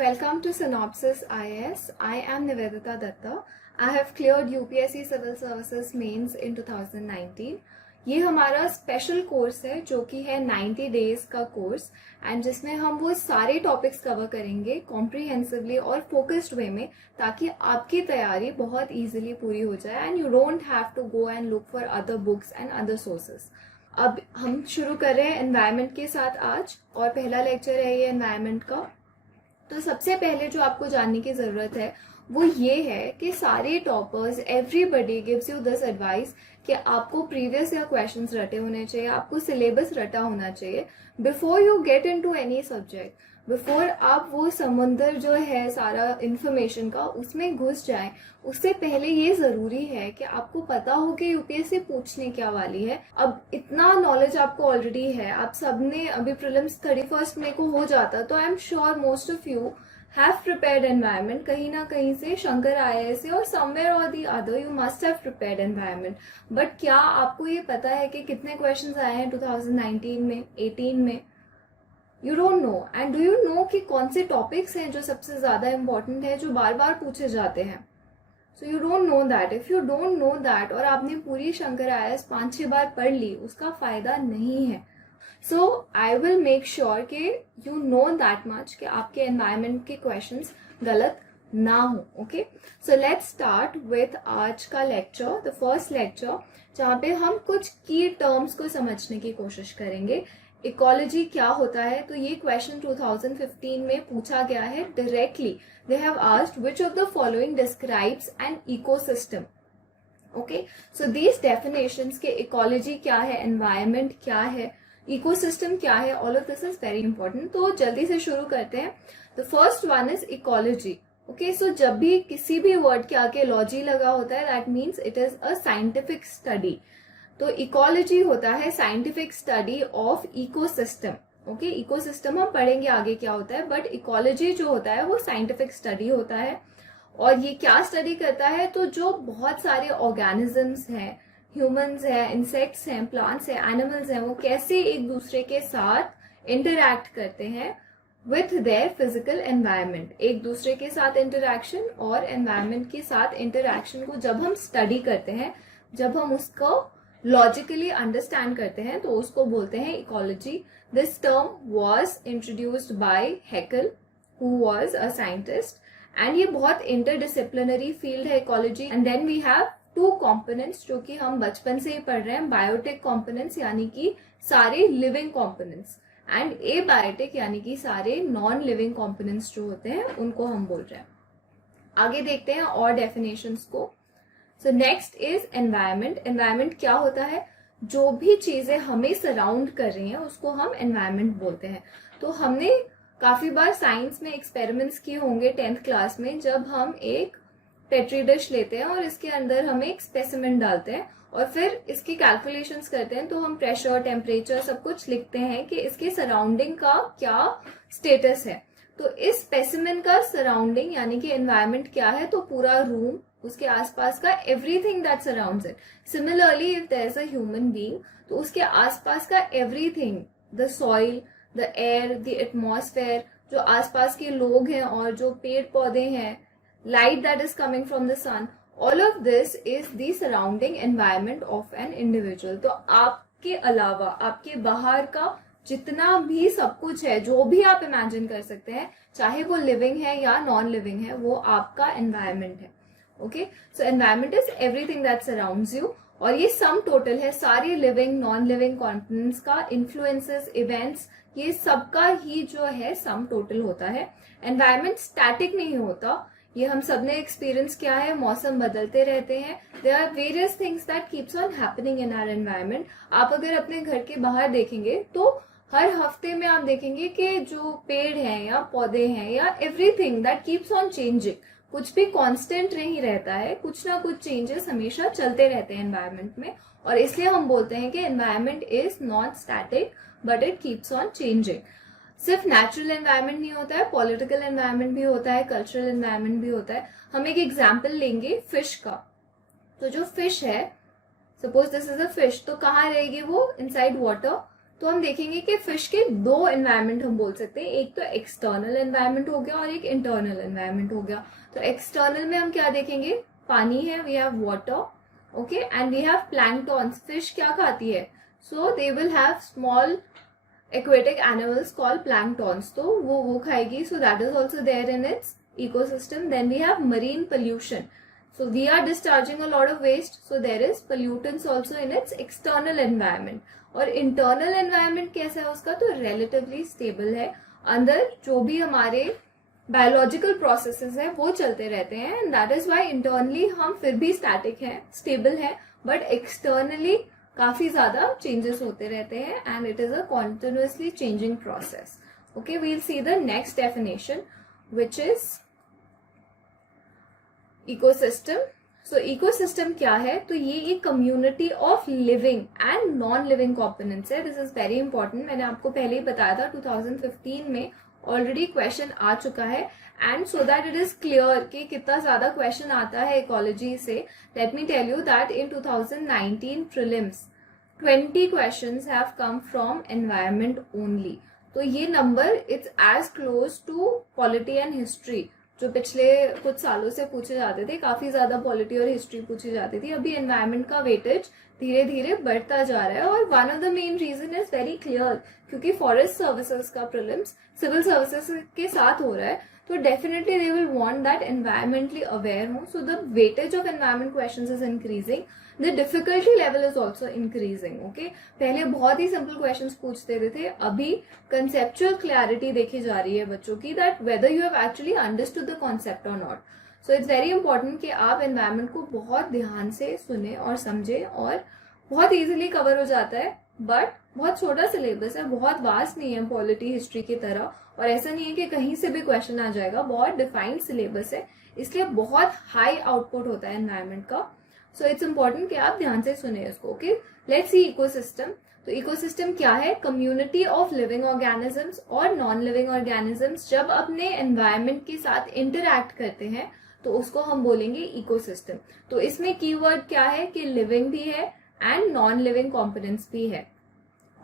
Welcome to Synopsis IAS. I am Nivedita Datta. I have cleared UPSC Civil Services Mains in 2019. ये हमारा special course है जो कि है 90 डेज का कोर्स एंड जिसमें हम वो सारे टॉपिक्स कवर करेंगे कॉम्प्रिहेंसिवली और फोकस्ड वे में, ताकि आपकी तैयारी बहुत इजीली पूरी हो जाए and you don't have to go and look for other books and other sources. अब हम शुरू कर रहे हैं एनवायरनमेंट के साथ आज, और पहला लेक्चर है ये एनवायरनमेंट का. तो सबसे पहले जो आपको जानने की ज़रूरत है वो ये है कि सारे toppers, everybody gives you this advice कि आपको प्रीवियस ईयर क्वेश्चंस रटे होने चाहिए, आपको सिलेबस रटा होना चाहिए before you get into any subject. Before आप वो समुंदर जो है सारा इंफॉर्मेशन का उसमें घुस जाएं, उससे पहले ये ज़रूरी है कि आपको पता हो कि यूपीएससी पूछने क्या वाली है. अब इतना नॉलेज आपको ऑलरेडी है, आप सबने अभी प्रीलिम्स 31 मई को हो जाता, तो I am sure most of you have prepared environment कहीं ना कहीं से, शंकर IAS से और somewhere or the other you must have prepared environment. But क्या आपको ये पता है कि कितने क्वेश्चंस आए हैं 2019 में, 18 में? You don't know. And do you know कि कौन से टॉपिक्स हैं जो सबसे ज्यादा इंपॉर्टेंट है, जो बार बार पूछे जाते हैं? So you don't know that. If you don't know that और आपने पूरी शंकर IAS 5-6 बार पढ़ ली, उसका फायदा नहीं है. So I will make sure कि you know that much कि आपके environment के questions गलत ना हो. Okay? So let's start with आज का lecture, the first lecture, जहाँ पे हम कुछ key terms को समझने की कोशिश करेंगे. इकोलॉजी क्या होता है? तो ये क्वेश्चन 2015 में पूछा गया है directly. They have asked which of the following describes an ecosystem. Okay? So these definitions के इकोलॉजी क्या है, environment क्या है, इकोसिस्टम क्या है, all of this is very important. तो जल्दी से शुरू करते हैं. The first one is ecology. Okay, so जब भी किसी भी वर्ड के आगे लॉजी लगा होता है, that means it is a scientific study. तो इकोलॉजी होता है scientific study of ecosystem. Okay, ecosystem हम पढ़ेंगे आगे क्या होता है, बट इकोलॉजी जो होता है वो साइंटिफिक स्टडी होता है. और ये क्या स्टडी करता है? तो जो बहुत सारे ऑर्गेनिजम्स हैं, ह्यूमंस हैं, इंसेक्ट्स हैं, प्लांट्स हैं, एनिमल्स हैं, वो कैसे एक दूसरे के साथ इंटरैक्ट करते हैं विथ देयर फिजिकल एनवायरनमेंट. एक दूसरे के साथ इंटरैक्शन और एनवायरनमेंट के साथ इंटरैक्शन को जब हम स्टडी करते हैं, जब हम उसको लॉजिकली अंडरस्टैंड करते हैं, तो उसको बोलते हैं ecology. This term was introduced by Haeckel, who was a scientist, and ये बहुत इंटरडिसिप्लिनरी फील्ड है ecology. And then we have two components जो कि हम बचपन से ही पढ़ रहे हैं, बायोटिक कॉम्पोनेंट्स यानी कि सारे लिविंग कॉम्पोनेंट्स, एंड एबायोटिक यानी कि सारे नॉन लिविंग कॉम्पोनेंट्स जो होते हैं उनको हम बोल रहे हैं. आगे देखते हैं और डेफिनेशंस को. So next is environment. Environment क्या होता है? जो भी चीजें हमें सराउंड कर रही हैं उसको हम एनवायरनमेंट बोलते हैं. तो हमने काफी बार साइंस में एक्सपेरिमेंट्स किए होंगे 10th क्लास में, जब हम एक पेट्री डिश लेते हैं और इसके अंदर हम एक स्पेसिमेन डालते हैं और फिर इसकी कैलकुलेशंस करते हैं. तो हम प्रेशर, टेम्परेचर सब कुछ लिखते हैं कि इसके सराउंडिंग का क्या स्टेटस है. तो इस स्पेसिमेन का सराउंडिंग यानी कि एनवायरनमेंट क्या है? तो पूरा रूम, उसके आसपास का everything that surrounds it. Similarly if there is a human being, तो उसके आसपास का everything, the soil, the air, the atmosphere, जो आसपास के लोग हैं और जो पेड़ पौधे हैं, light that is coming from the sun, all of this is the surrounding environment of an individual. तो आपके अलावा आपके बाहर का जितना भी सब कुछ है, जो भी आप इमेजिन कर सकते हैं, चाहे वो लिविंग है या नॉन लिविंग है, वो आपका एनवायरनमेंट है. Okay, so environment is everything that surrounds you. और ये सम टोटल है सारे लिविंग नॉन लिविंग कॉम्पोनेंट्स का, इन्फ्लुएंसेस, इवेंट्स, ये सबका ही जो है सम टोटल होता है. एनवायरनमेंट स्टैटिक नहीं होता, ये हम सबने एक्सपीरियंस किया है. मौसम बदलते रहते हैं. There are various things that keeps on happening in our environment. आप अगर अपने घर के बाहर देखेंगे तो हर हफ्ते में आप देखेंगे कि जो पेड़ हैं या पौधे हैं या everything that keeps on changing, कुछ भी कांस्टेंट नहीं रहता है, कुछ ना कुछ चेंजेस हमेशा चलते रहते हैं एनवायरनमेंट में. और इसलिए हम बोलते हैं कि environment is not static but it keeps on changing. सिर्फ नेचुरल एनवायरनमेंट नहीं होता है, पॉलिटिकल एनवायरनमेंट भी होता है, कल्चरल एनवायरनमेंट भी होता है. हम एक एग्जाम्पल लेंगे फिश का. तो जो फिश है, suppose this is a fish, तो कहाँ रहेगी वो? Inside water. तो हम देखेंगे कि फिश के दो एनवायरनमेंट हम बोल सकते हैं, एक तो एक्सटर्नल एनवायरनमेंट हो गया और एक इंटरनल एनवायरनमेंट हो गया। तो एक्सटर्नल में हम क्या देखेंगे, पानी है, we have water, okay, and we have planktons. Fish क्या खाती है, so they will have small aquatic animals called planktons, तो वो खाएगी, so that is also there in its ecosystem. Then we have marine pollution, so we are discharging a lot of waste, so there is pollutants also in its external environment. और internal environment कैसा है उसका, तो relatively stable है, अंदर जो भी हमारे बायोलॉजिकल प्रोसेसेस है वो चलते रहते हैं, and that is why internally हम फिर भी स्टैटिक है, स्टेबल है, बट एक्सटर्नली काफी ज्यादा चेंजेस होते रहते हैं, and it is a continuously changing process. Okay, we'll see the next definition which is ecosystem. So ecosystem क्या है, तो ये एक community of living and non living components है। दिस इज वेरी इंपॉर्टेंट, मैंने आपको पहले ही बताया था 2015 में ऑलरेडी क्वेश्चन आ चुका है, and so that it is clear कि कितना ज्यादा क्वेश्चन आता है इकोलॉजी से, let me tell you that in 2019 prelims 20 questions have come from environment only. तो ये number it's as close to polity and history, जो पिछले कुछ सालों से पूछे जाते थे, काफी ज्यादा पॉलिटी और हिस्ट्री पूछी जाती थी, अभी एनवायरनमेंट का वेटेज धीरे धीरे बढ़ता जा रहा है। और one of the main reason is very clear, क्योंकि फॉरेस्ट सर्विसेज का प्रीलिम्स सिविल सर्विसेज के साथ हो रहा है, तो definitely they will want that environmentally aware हो, so the weightage of environment questions is increasing, the difficulty level is also increasing. Okay, पहले बहुत ही सिंपल क्वेश्चंस पूछते थे, अभी कंसेप्चुअल क्लैरिटी देखी जा रही है बच्चों की, that whether you have actually understood the concept और not. So it's very important कि आप एनवायरमेंट को बहुत ध्यान से सुने और समझे, और बहुत इजीली कवर हो जाता है, बट बहुत छोटा सिलेबस है, बहुत वास्ट नहीं है पॉलिटी हिस्ट्री की तरह, और ऐसा नहीं है कि कहीं से भी क्वेश्चन आ जाएगा, बहुत डिफाइंड सिलेबस है, इसलिए बहुत हाई आउटपुट होता है एनवायरमेंट का। सो इट्स इंपॉर्टेंट कि आप ध्यान से सुने इसको। Okay, let's see ecosystem. तो इकोसिस्टम क्या है, कम्युनिटी ऑफ लिविंग ऑर्गेनिजम्स और नॉन लिविंग ऑर्गेनिजम्स जब अपने एनवायरमेंट के साथ इंटरैक्ट करते हैं तो उसको हम बोलेंगे इकोसिस्टम। तो इसमें कीवर्ड क्या है कि लिविंग भी है एंड नॉन लिविंग कॉम्पोनेंट्स भी है,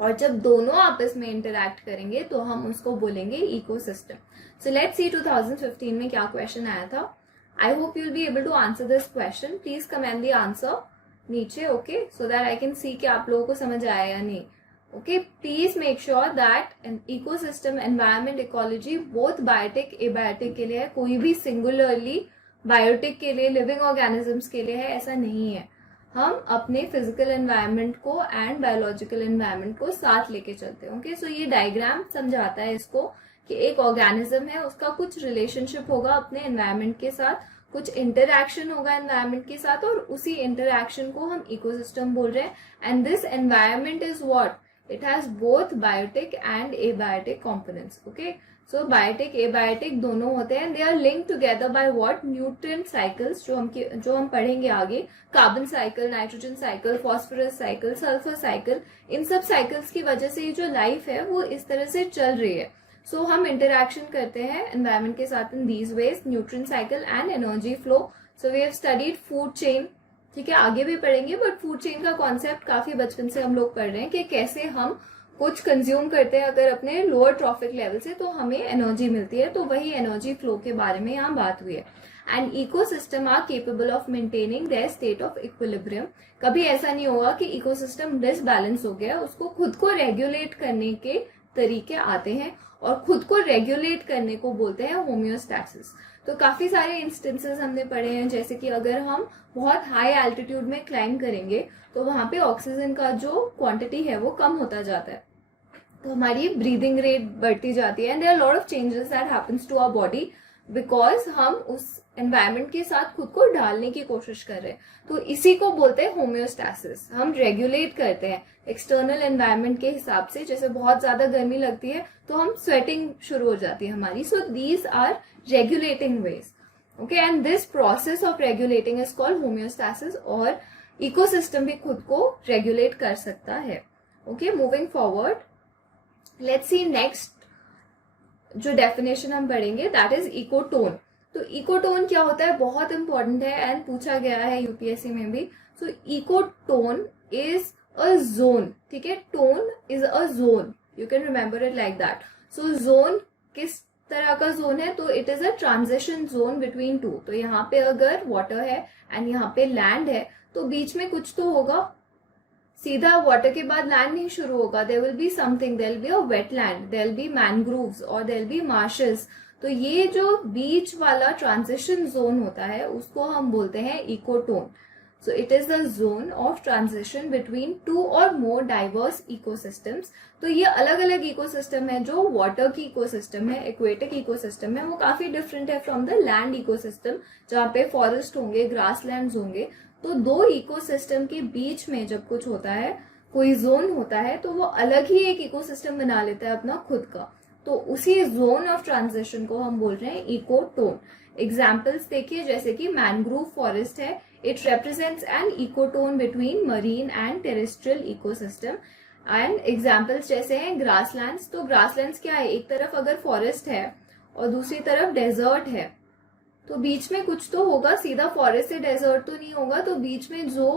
और जब दोनों आपस में इंटरैक्ट करेंगे तो हम उसको बोलेंगे इकोसिस्टम। सो लेट्स सी 2015 में क्या क्वेश्चन आया था। I hope you will be able to answer this question, please comment the answer नीचे, okay, so that I can see कि आप लोगों को समझ आया या नहीं। Okay, please make sure that an ecosystem, environment, ecology both biotic abiotic के लिए है, कोई भी सिंगुलरली बायोटिक के लिए, लिविंग ऑर्गेनिजम्स के लिए है, ऐसा नहीं है। हम अपने फिजिकल एनवायरनमेंट को एंड बायोलॉजिकल एनवायरनमेंट को साथ लेके चलते हैं। ओके, सो ये डायग्राम समझाता है इसको कि एक ऑर्गेनिज्म है, उसका कुछ रिलेशनशिप होगा अपने एनवायरनमेंट के साथ, कुछ इंटरैक्शन होगा एनवायरनमेंट के साथ, और उसी इंटरैक्शन को हम इकोसिस्टम बोल रहे हैं। And this environment is what, it has both biotic and abiotic components. Okay, so biotic abiotic दोनों होते हैं, they are linked together by what, nutrient cycles, जो हम पढ़ेंगे आगे, carbon cycle, nitrogen cycle, phosphorus cycle, sulphur cycle, इन सब cycles की वजह से ये जो लाइफ है वो इस तरह से चल रही है। सो हम इंटरैक्शन करते हैं एनवायरनमेंट के साथ in these ways, nutrient cycle and energy flow. So we have studied food chain, ठीक है, आगे भी पढ़ेंगे, बट फूड चेन का कॉन्सेप्ट काफी बचपन से हम लोग पढ़ रहे हैं कि कैसे हम कुछ कंज्यूम करते हैं अगर अपने लोअर ट्रॉफिक लेवल से, तो हमें एनर्जी मिलती है, तो वही एनर्जी फ्लो के बारे में यहाँ बात हुई है। And ecosystem are capable of maintaining their state of equilibrium. कभी ऐसा नहीं होगा कि इकोसिस्टम डिसबैलेंस हो गया, उसको खुद को रेगुलेट करने के तरीके आते हैं, और खुद को रेगुलेट करने को बोलते हैं होम्योस्टैसिस। तो काफी सारे इंस्टेंसेस हमने पढ़े हैं, जैसे कि अगर हम बहुत हाई एल्टीट्यूड में क्लाइंब करेंगे तो वहां पे ऑक्सीजन का जो क्वांटिटी है वो कम होता जाता है, तो हमारी ब्रीदिंग रेट बढ़ती जाती है, and there are lot of changes that happens to our body, because हम उस एनवायरनमेंट के साथ खुद को ढालने की कोशिश कर रहे हैं। तो इसी को बोलते हैं होम्योस्टैसिस। हम रेगुलेट करते हैं एक्सटर्नल एनवायरनमेंट के हिसाब से, जैसे बहुत ज्यादा गर्मी लगती है तो हम स्वेटिंग शुरू हो जाती है हमारी, so these are regulating ways. Okay, and this process of regulating is called homeostasis, और इकोसिस्टम भी खुद को रेगुलेट कर सकता है। Okay, moving forward, let's see next जो डेफिनेशन हम पढ़ेंगे, दैट इज इकोटोन। तो इकोटोन क्या होता है, बहुत इंपॉर्टेंट है एंड पूछा गया है यूपीएससी में भी। सो इकोटोन इज अ जोन, ठीक है, tone is a zone, you can remember it like that. So zone किस तरह का जोन है, तो it is a transition zone between two. तो यहाँ पे अगर वाटर है एंड यहाँ पे लैंड है तो बीच में कुछ तो होगा. सीधा वाटर के बाद लैंड नहीं शुरू होगा. There will be something, there will be a wetland, there will be mangroves और देयर विल बी मार्शेस. तो ये जो बीच वाला ट्रांजिशन जोन होता है उसको हम बोलते हैं ecotone. So it is the zone of transition between two or more diverse ecosystems. तो ये अलग अलग इकोसिस्टम है. जो वाटर की इकोसिस्टम है, एक्वेटिक इकोसिस्टम है, वो काफी डिफरेंट है फ्रॉम द लैंड इकोसिस्टम जहाँ पे फॉरेस्ट होंगे, ग्रासलैंड्स होंगे. तो दो इकोसिस्टम के बीच में जब कुछ होता है, कोई जोन होता है, तो वो अलग ही एक इकोसिस्टम बना लेता है अपना खुद का. तो उसी जोन ऑफ ट्रांजिशन को हम बोल रहे हैं इकोटोन. एग्जाम्पल्स देखिए, जैसे कि मैनग्रोव फॉरेस्ट है. It represents an ecotone between marine and terrestrial ecosystem. And examples जैसे हैं grasslands. तो grasslands क्या है, एक तरफ अगर forest है और दूसरी तरफ desert है तो बीच में कुछ तो होगा. सीधा forest से desert तो नहीं होगा. तो बीच में जो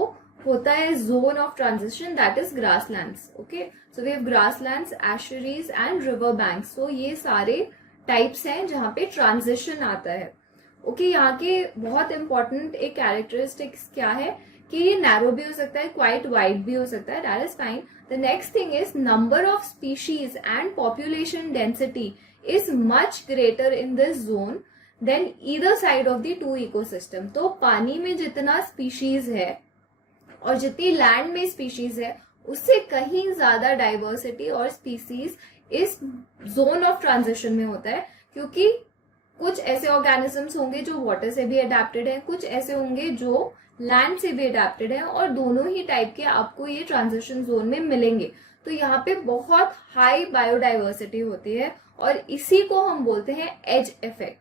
होता है zone of transition, that is grasslands. Okay, so we have grasslands, estuaries and river banks. So ये सारे types हैं जहाँ पे transition आता है. ओके, यहाँ के बहुत इंपॉर्टेंट एक कैरेक्टरिस्टिक्स क्या है कि ये नैरो भी हो सकता है, क्वाइट वाइड भी हो सकता है. That is fine. The next thing is number of species and population density is much greater in this zone than either side of the two ecosystem. तो पानी में जितना स्पीशीज है और जितनी लैंड में स्पीशीज है उससे कहीं ज्यादा डाइवर्सिटी और स्पीसीज इस जोन ऑफ ट्रांजिशन में होता है. क्योंकि कुछ ऐसे ऑर्गेनिजम्स होंगे जो वाटर से भी अडेप्टेड हैं, कुछ ऐसे होंगे जो लैंड से भी अडेप्टेड हैं, और दोनों ही टाइप के आपको ये ट्रांजिशन जोन में मिलेंगे. तो यहाँ पे बहुत हाई बायोडाइवर्सिटी होती है और इसी को हम बोलते हैं edge effect.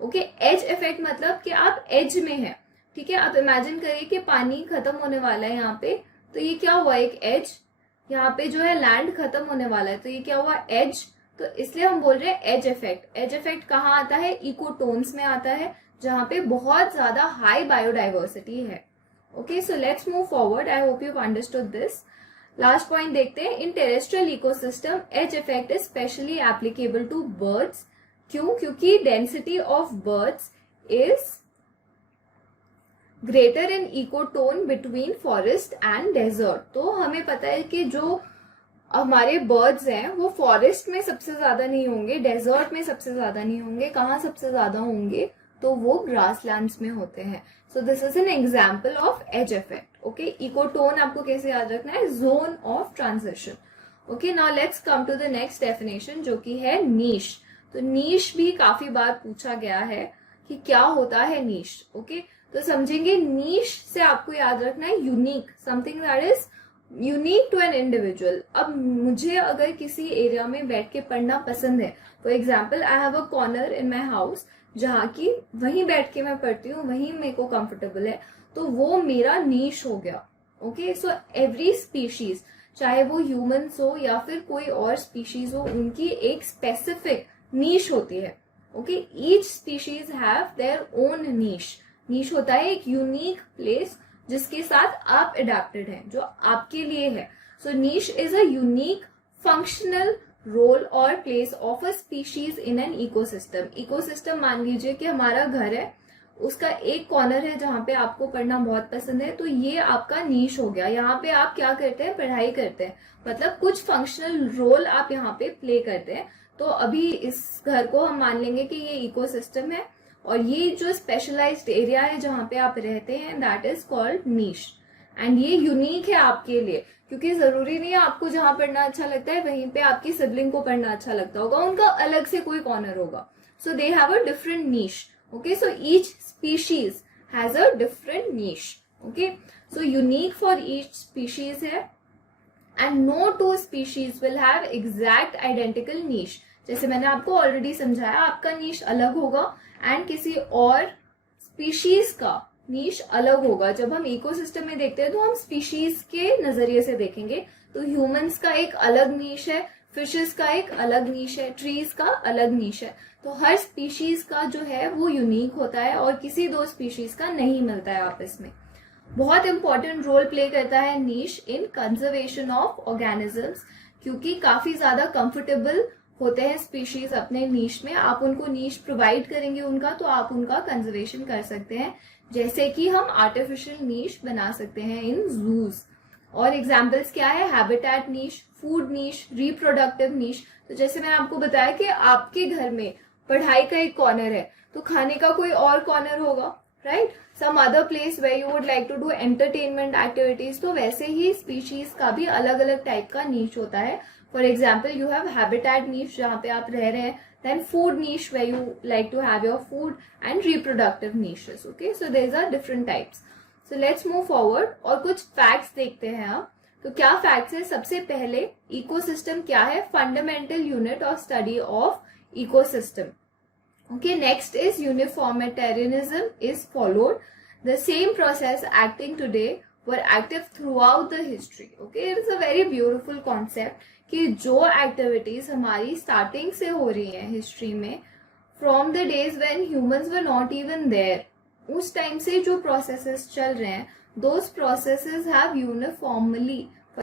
Okay, edge effect मतलब कि आप एज में हैं. ठीक है, आप इमेजिन करिए कि पानी खत्म होने वाला है यहाँ पे, तो ये क्या हुआ, एक एज. यहाँ पे जो है लैंड खत्म होने वाला है, तो ये क्या हुआ, एज. तो इसलिए हम बोल रहे हैं एज इफेक्ट. एज इफेक्ट कहाँ आता है, इकोटोन्स में आता है जहां पे बहुत ज्यादा हाई बायोडाइवर्सिटी है. Okay, so let's move forward. I hope you understood this. Last point देखते हैं. In terrestrial ecosystem edge effect is specially applicable to birds. क्यों? क्योंकि density of birds is greater in ecotone between forest and desert. तो हमें पता है कि जो हमारे बर्ड्स हैं वो फॉरेस्ट में सबसे ज्यादा नहीं होंगे, डेजर्ट में सबसे ज्यादा नहीं होंगे. कहाँ सबसे ज्यादा होंगे, तो वो ग्रासलैंड्स में होते हैं. So this is an example of edge effect. Okay, ecotone आपको कैसे याद रखना है, zone of transition. Okay, now let's come to the next definition जो कि है नीश. तो नीश भी काफी बार पूछा गया है कि क्या होता है नीश. ओके, तो समझेंगे नीश से आपको याद रखना है unique, something that is unique to an individual. अब मुझे अगर किसी एरिया में बैठ के पढ़ना पसंद है, for example I have a corner in my house जहाँ की वहीं बैठ के मैं पढ़ती हूँ, वहीं मेरे को कंफर्टेबल है, तो वो मेरा नीश हो गया. ओके, सो एवरी स्पीशीज, चाहे वो ह्यूमंस हो या फिर कोई और स्पीशीज हो, उनकी एक स्पेसिफिक नीश होती है. Okay, each species have their own niche. Niche होता है एक यूनिक प्लेस जिसके साथ आप अडेप्टेड हैं, जो आपके लिए है. So niche is a unique functional role और place of a species in an ecosystem. Ecosystem मान लीजिए कि हमारा घर है, उसका एक कॉर्नर है जहाँ पे आपको पढ़ना बहुत पसंद है, तो ये आपका नीश हो गया. यहाँ पे आप क्या करते हैं, पढ़ाई करते हैं, मतलब कुछ फंक्शनल रोल आप यहाँ पे प्ले करते हैं. तो अभी इस घर को हम मान लेंगे कि ये इकोसिस्टम है और ये जो स्पेशलाइज्ड एरिया है जहाँ पे आप रहते हैं, that is called niche. And ये यूनिक है आपके लिए, क्योंकि जरूरी नहीं है आपको जहां पढ़ना अच्छा लगता है वहीं पे आपकी सिबलिंग को पढ़ना अच्छा लगता होगा, उनका अलग से कोई कॉर्नर होगा. So they have a different niche. Okay, so each species has a different niche. Okay, so unique for each species है and no two species will have exact identical niche. जैसे मैंने आपको ऑलरेडी समझाया, आपका नीश अलग होगा and किसी और स्पीशीज का नीश अलग होगा. जब हम इकोसिस्टम में देखते हैं तो हम स्पीशीज के नजरिए से देखेंगे. तो ह्यूमंस का एक अलग नीश है, फिशेस का एक अलग नीश है, ट्रीज का अलग नीश है. तो हर स्पीशीज का जो है वो यूनिक होता है और किसी दो स्पीशीज का नहीं मिलता है आपस में. बहुत इंपॉर्टेंट रोल प्ले करता है नीश इन कंजर्वेशन ऑफ ऑर्गेनिजम्स, क्योंकि काफी ज्यादा कंफर्टेबल होते हैं स्पीशीज अपने नीश में। आप उनको नीश प्रोवाइड करेंगे उनका, तो आप उनका कंजर्वेशन कर सकते हैं, जैसे कि हम आर्टिफिशियल नीश बना सकते हैं इन जूस। और एग्जाम्पल्स क्या है? हैबिटेट नीश, फूड नीश, रिप्रोडक्टिव नीश। तो जैसे मैंने आपको बताया कि आपके घर में पढ़ाई का एक कॉर्नर है, तो खाने का कोई और कॉर्नर होगा, right? Some other place where you would like to do entertainment activities. तो वैसे ही स्पीशीज का भी अलग अलग टाइप का नीश होता है। For example you have habitat niche जहाँ पे आप रह रहे हैं, then food niche where you like to have your food, and reproductive niches. Okay, so there are different types. So let's move forward और कुछ फैक्ट्स देखते हैं आप। तो क्या फैक्ट्स है? सबसे पहले इकोसिस्टम क्या है? Fundamental unit of study of ecosystem. Okay, next is uniformitarianism is followed. The same process acting today were active throughout the history. Okay, it is a very beautiful concept कि जो activities हमारी starting से हो रही हैं history में, from the days when humans were not even there, उस time से जो processes चल रहे हैं, those processes have uniformly,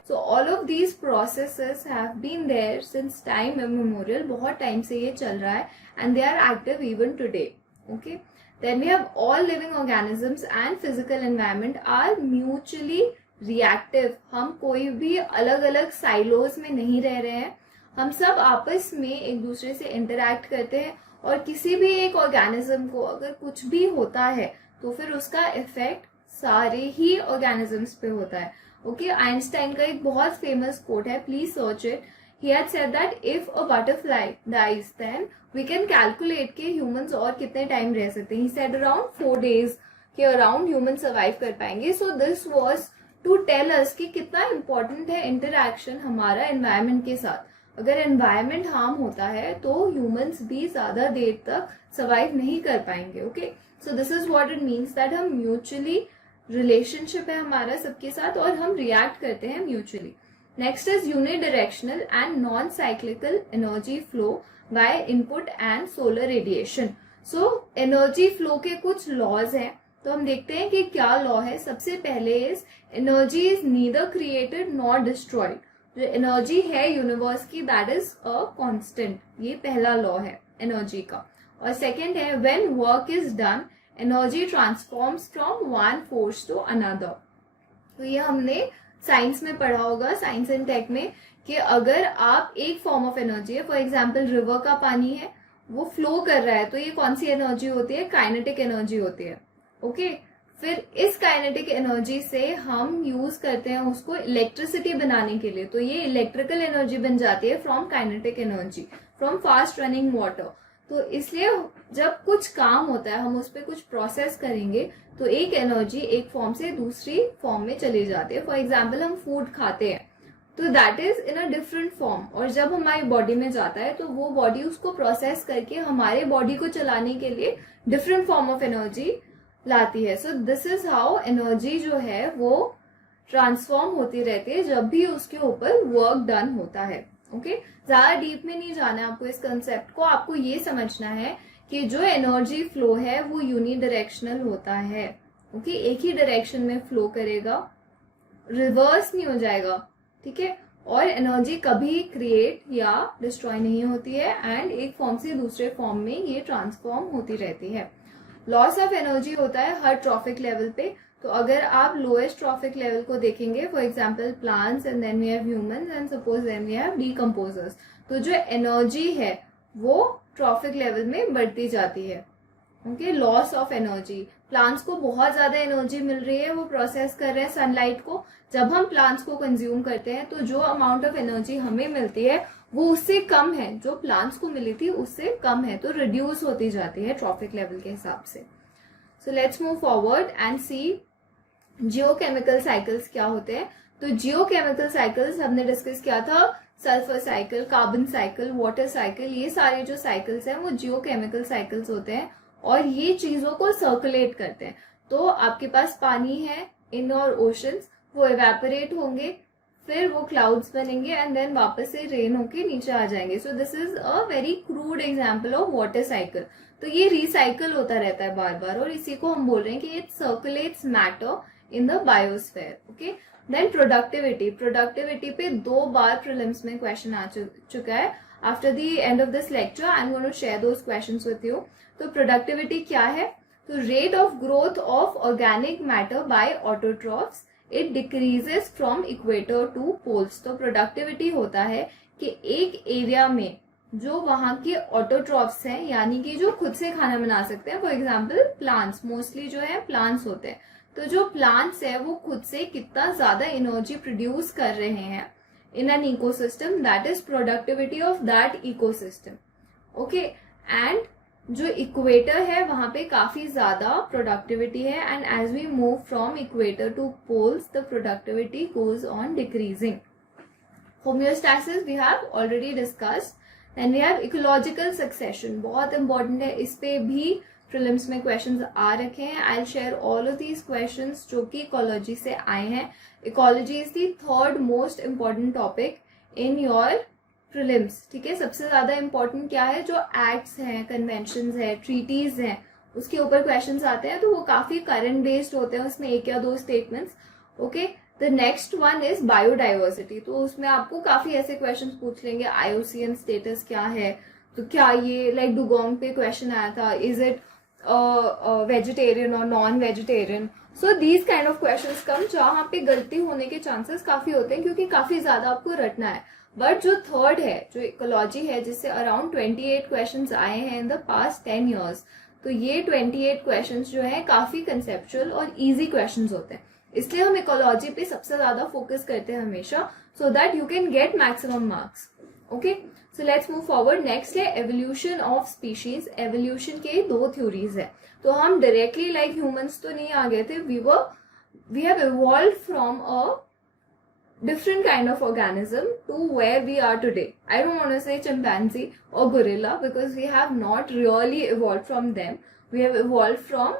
so all of these processes have been there since time immemorial, बहुत time से ये चल रहा है, and they are active even today. Okay, then we have all living organisms and physical environment are mutually reactive. हम कोई भी अलग अलग silos में नहीं रह रहे हैं, हम सब आपस में एक दूसरे से interact करते हैं, और किसी भी एक organism को अगर कुछ भी होता है तो फिर उसका effect सारे ही organisms पे होता है। ओके, आइंस्टाइन का एक बहुत फेमस कोट है, please search it. He had said that if a butterfly dies, then we can calculate कि humans और कितने टाइम रह सकते हैं। He said around 4 days के अराउंड humans survive कर पाएंगे। So this was to tell us कि कितना important है interaction हमारा environment के साथ। अगर environment harm होता है तो humans भी ज्यादा देर तक survive नहीं कर पाएंगे। Okay, so this is what it means that हम mutually रिलेशनशिप है हमारा सबके साथ, और हम रिएक्ट करते हैं mutually. Next is unidirectional and non cyclical energy flow by input and solar radiation. So energy flow के कुछ लॉज हैं, तो हम देखते हैं कि क्या लॉ है। सबसे पहले is energy is neither created nor destroyed. जो एनर्जी है यूनिवर्स की, दैट इज अ कांस्टेंट, ये पहला लॉ है एनर्जी का। और सेकेंड है when work is done energy transforms from one force to another. तो ये हमने साइंस में पढ़ा होगा, साइंस एंड टेक में, कि अगर आप एक फॉर्म ऑफ एनर्जी है, फॉर एग्जांपल रिवर का पानी है, वो फ्लो कर रहा है, तो ये कौन सी एनर्जी होती है? काइनेटिक एनर्जी होती है। ओके, फिर इस काइनेटिक एनर्जी से हम यूज करते हैं उसको इलेक्ट्रिसिटी बनाने के लिए, तो ये इलेक्ट्रिकल एनर्जी बन जाती है from kinetic energy, from fast running water. तो इसलिए जब कुछ काम होता है, हम उस पर कुछ प्रोसेस करेंगे, तो एक एनर्जी एक फॉर्म से दूसरी फॉर्म में चली जाती है। फॉर एग्जाम्पल हम फूड खाते हैं, तो that is in a different form, और जब हमारी बॉडी में जाता है तो वो बॉडी उसको प्रोसेस करके हमारे बॉडी को चलाने के लिए डिफरेंट फॉर्म ऑफ एनर्जी लाती है। सो दिस इज हाउ एनर्जी जो है वो ट्रांसफॉर्म होती रहती है जब भी उसके ऊपर वर्क डन होता है। ओके, ज्यादा डीप में नहीं जाना है आपको इस कंसेप्ट को, आपको ये समझना है कि जो एनर्जी फ्लो है वो यूनिडायरेक्शनल होता है। ओके, एक ही डायरेक्शन में फ्लो करेगा, रिवर्स नहीं हो जाएगा, ठीक है। और एनर्जी कभी क्रिएट या डिस्ट्रॉय नहीं होती है, एंड एक फॉर्म से दूसरे फॉर्म में ये ट्रांसफॉर्म होती रहती है। लॉस ऑफ एनर्जी होता है हर ट्रॉफिक लेवल पे। तो अगर आप लोएस्ट ट्रॉफिक लेवल को देखेंगे, for example plants, and then we have humans, and suppose then we have decomposers, तो जो एनर्जी है वो ट्रॉफिक लेवल में बढ़ती जाती है। Okay, loss of energy, plants को बहुत ज्यादा एनर्जी मिल रही है, वो प्रोसेस कर रहे हैं सनलाइट को। जब हम प्लांट्स को कंज्यूम करते हैं तो जो अमाउंट ऑफ एनर्जी हमें मिलती है वो उससे कम है, जो प्लांट्स को मिली थी उससे कम है, तो रिड्यूस होती जाती है ट्रॉफिक लेवल के हिसाब से। So let's move forward and see geochemical cycles क्या होते हैं। तो जियोकेमिकल साइकिल्स हमने डिस्कस किया था, sulphur cycle, carbon cycle, water cycle, ये सारे जो साइकिल्स हैं वो जियोकेमिकल साइकिल्स होते हैं, और ये चीजों को सर्कुलेट करते हैं। तो आपके पास पानी है इन और ओशंस, वो इवेपोरेट होंगे, फिर वो क्लाउड्स बनेंगे, एंड देन वापस से रेन होके नीचे आ जाएंगे। सो this is a very crude example of water cycle. तो ये रिसाइकल होता रहता है बार बार, और इसी को हम बोल रहे हैं कि it circulates matter in the biosphere. Okay, then productivity पे 2 बार प्रीलिम्स में क्वेश्चन आ चुका है. After the end of this lecture I am going to share those questions with you. तो प्रोडक्टिविटी क्या है? तो rate of growth of organic matter by autotrophs, it decreases from equator to poles. तो productivity होता है कि एक area में जो वहां के ऑटोट्रॉफ्स हैं, यानी कि जो खुद से खाना बना सकते हैं, फॉर एग्जाम्पल प्लांट्स, मोस्टली जो है प्लांट्स होते हैं. तो जो प्लांट्स है वो खुद से कितना ज्यादा एनर्जी प्रोड्यूस कर रहे हैं in an ecosystem, that is productivity of that ecosystem. Okay, and जो इक्वेटर है वहां पे काफी ज्यादा प्रोडक्टिविटी है, and as we move from equator to poles the productivity goes on decreasing. Homeostasis we have already discussed. Then we have ecological succession, बहुत important है, इस पे भी प्रीलिम्स में क्वेश्चंस आ रखे हैं. I will share all of these questions जो कि इकोलॉजी से आए हैं. Ecology is the third most important topic in your prelims. ठीक है, सबसे ज्यादा इंपॉर्टेंट क्या है? जो एक्ट्स हैं, कन्वेंशंस है, ट्रीटीज हैं, उसके ऊपर क्वेश्चंस आते हैं. तो वो काफी करंट बेस्ड होते हैं, उसमें 1 या 2 statements. Okay, the next one is biodiversity. तो उसमें आपको काफी ऐसे क्वेश्चंस पूछ लेंगे, आईयूसीएन स्टेटस क्या है, तो क्या ये लाइक डुगोंग पे क्वेश्चन आया था, इज इट वेजिटेरियन और non vegetarian. So these kind of questions come, जहां पे गलती होने के चांसेस काफी होते हैं क्योंकि काफी ज्यादा आपको रटना है. बट जो थर्ड है, जो इकोलॉजी है, जिससे अराउंड 28 क्वेश्चंस आए हैं इन द पास्ट 10 years, तो ये 28 क्वेश्चंस जो है काफी कंसेप्चुअल और इजी क्वेश्चंस होते हैं. इसलिए हम इकोलॉजी पे सबसे ज्यादा फोकस करते हैं हमेशा, so that you can get maximum marks. Okay, so let's move forward. Next है एवोल्यूशन ऑफ स्पीशीज. एवोल्यूशन के 2 थ्योरीज है. तो हम डायरेक्टली लाइक ह्यूमंस तो नहीं आ गए थे, we have evolved from a different kind of organism to where we are today. I don't want to say chimpanzee or gorilla because we have not really evolved from them. We have evolved from